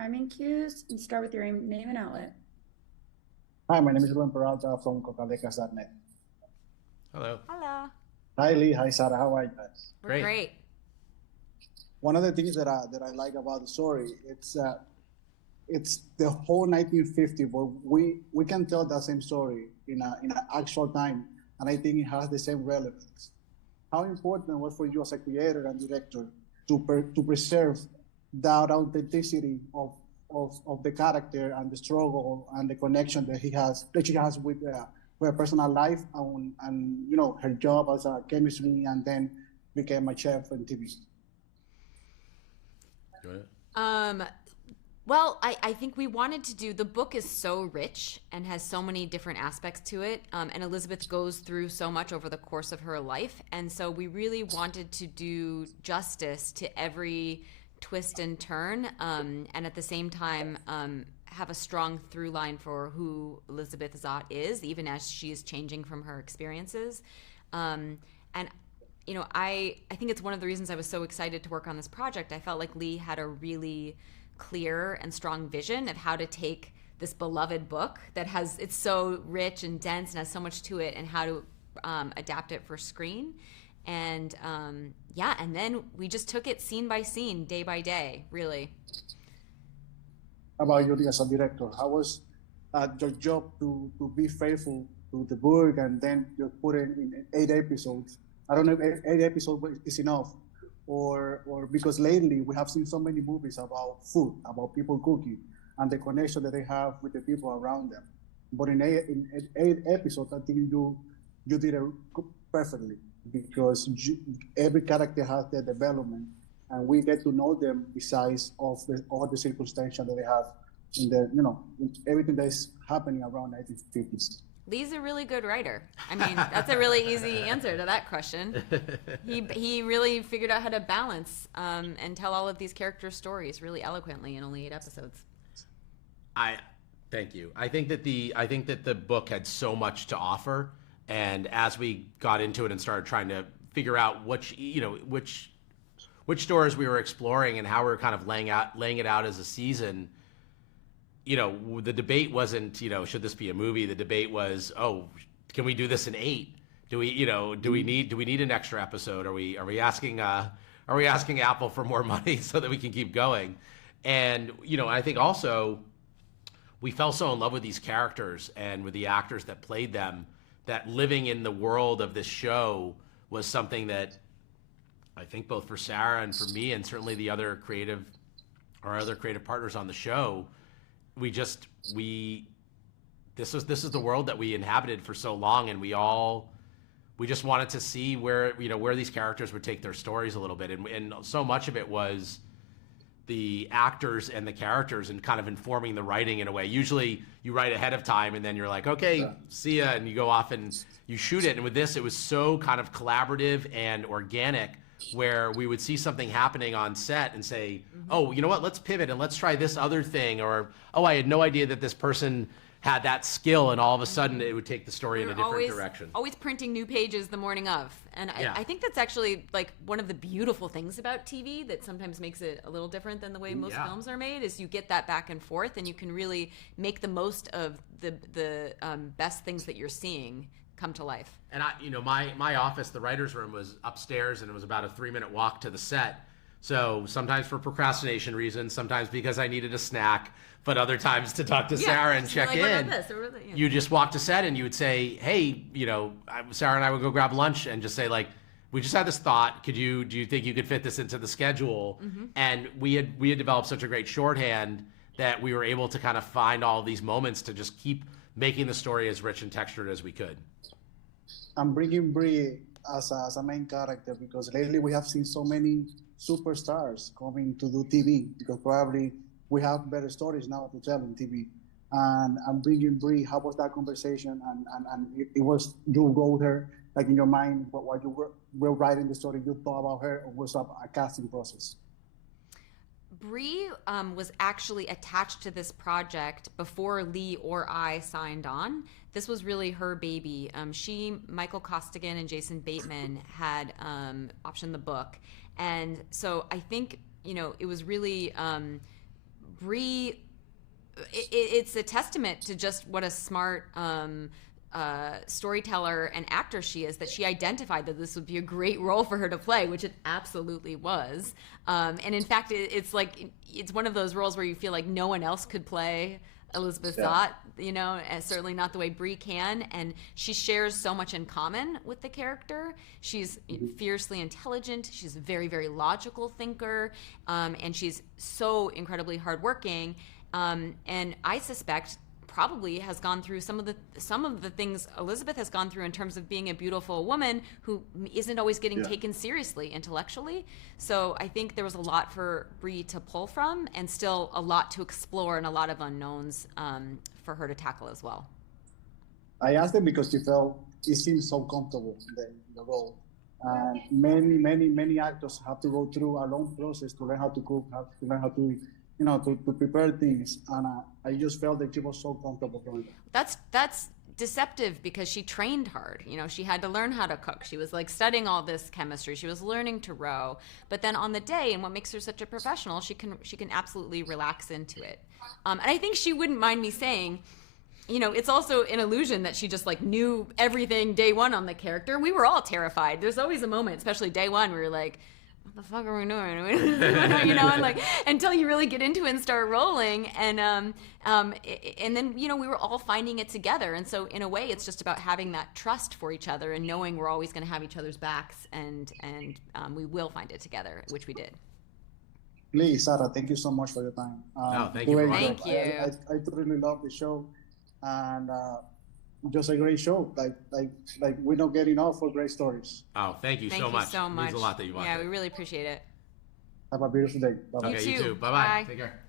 timing cues and start with your name and outlet. Hi, my name is Ruben Peralta from cocalejas.net. Hello. Hello. Hi, Lee. Hi, Sarah. How are you guys? We're great. One of the things that I like about the story, it's the whole 1950, but we can tell that same story in an actual time, and I think it has the same relevance. How important was for you as a creator and director to preserve that authenticity of the character and the struggle and the connection that she has with her personal life and her job as a chemistry and then became a chef in TV. Go ahead. Well, I think we wanted to do, the book is so rich and has so many different aspects to it. And Elizabeth goes through so much over the course of her life. And so we really wanted to do justice to every twist and turn. And at the same time, have a strong through line for who Elizabeth Zott is, even as she is changing from her experiences. And I think it's one of the reasons I was so excited to work on this project. I felt like Lee had a really clear and strong vision of how to take this beloved book it's so rich and dense and has so much to it, and how to adapt it for screen. And and then we just took it scene by scene, day by day, really. How about you as a director? How was your job to be faithful to the book and then you put it in 8 episodes? I don't know if 8 episodes is enough, or because lately we have seen so many movies about food, about people cooking, and the connection that they have with the people around them. But in 8 episodes, I think you did it perfectly, because every character has their development, and we get to know them besides of all the circumstances that they have in everything that is happening around 1950s. Lee's a really good writer. I mean, that's a really easy answer to that question. He really figured out how to balance and tell all of these character stories really eloquently in only 8 episodes. Thank you. I think that the book had so much to offer, and as we got into it and started trying to figure out which stories we were exploring and how we were kind of laying it out as a season. The debate wasn't, should this be a movie? The debate was, can we do this in 8? Do we need an extra episode? Are we asking Apple for more money so that we can keep going? And, I think also we fell so in love with these characters and with the actors that played them, that living in the world of this show was something that I think both for Sarah and for me, and certainly our other creative partners on the show, this is the world that we inhabited for so long, and we just wanted to see where these characters would take their stories a little bit, and so much of it was the actors and the characters and kind of informing the writing in a way. Usually you write ahead of time and then you're like, okay, see ya, and you go off and you shoot it. And with this, it was so kind of collaborative and organic, where we would see something happening on set and say, oh, you know what, let's pivot and let's try this other thing, or, oh, I had no idea that this person had that skill, and all of a sudden it would take the story in a different direction. Always printing new pages the morning of. And I think that's actually like one of the beautiful things about TV that sometimes makes it a little different than the way most films are made, is you get that back and forth, and you can really make the most of the best things that you're seeing come to life. And my office, the writer's room, was upstairs, and it was about a 3-minute walk to the set. So sometimes for procrastination reasons, sometimes because I needed a snack, but other times to talk to Sarah and check in. You just walk to set and you would say, hey, Sarah and I would go grab lunch and just say, like, we just had this thought. Do you think you could fit this into the schedule? Mm-hmm. And we had developed such a great shorthand that we were able to kind of find all these moments to just keep making the story as rich and textured as we could. I'm bringing Brie as a main character because lately we have seen so many superstars coming to do TV, because probably we have better stories now to tell in TV. And I'm bringing Brie. How was that conversation? And it was, you wrote her, like in your mind, while you were writing the story, you thought about her, or was a casting process? Brie was actually attached to this project before Lee or I signed on. This was really her baby. Michael Costigan and Jason Bateman had optioned the book. And so I think, it was really Brie, it's a testament to just what a smart storyteller and actor she is, that she identified that this would be a great role for her to play, which it absolutely was. And in fact, it's one of those roles where you feel like no one else could play Elizabeth Zott, and certainly not the way Brie can. And she shares so much in common with the character. She's fiercely intelligent. She's a very, very logical thinker. And she's so incredibly hardworking. And I suspect probably has gone through some of the things Elizabeth has gone through in terms of being a beautiful woman who isn't always getting taken seriously intellectually. So I think there was a lot for Brie to pull from, and still a lot to explore and a lot of unknowns for her to tackle as well. I asked it because it seemed so comfortable in the role. Many actors have to go through a long process to learn how to cook, to learn how to to prepare things, and I just felt that she was so comfortable doing it. That's deceptive, because she trained hard. She had to learn how to cook. She was studying all this chemistry. She was learning to row. But then on the day, and what makes her such a professional, she can absolutely relax into it. And I think she wouldn't mind me saying, it's also an illusion that she just knew everything day one on the character. We were all terrified. There's always a moment, especially day one, where you're like, what the fuck are we doing? And until you really get into it and start rolling, and then we were all finding it together. And so in a way, it's just about having that trust for each other and knowing we're always going to have each other's backs, and we will find it together, which we did. Please, Sarah, thank you so much for your time. Thank you. Thank you. I really love the show, and just a great show. Like we don't get enough for great stories. Oh, thank you so much. So much. It means a lot that you watched. Yeah, we really appreciate it. Have a beautiful day. Bye-bye. Okay, you too. Bye-bye. Bye. Take care.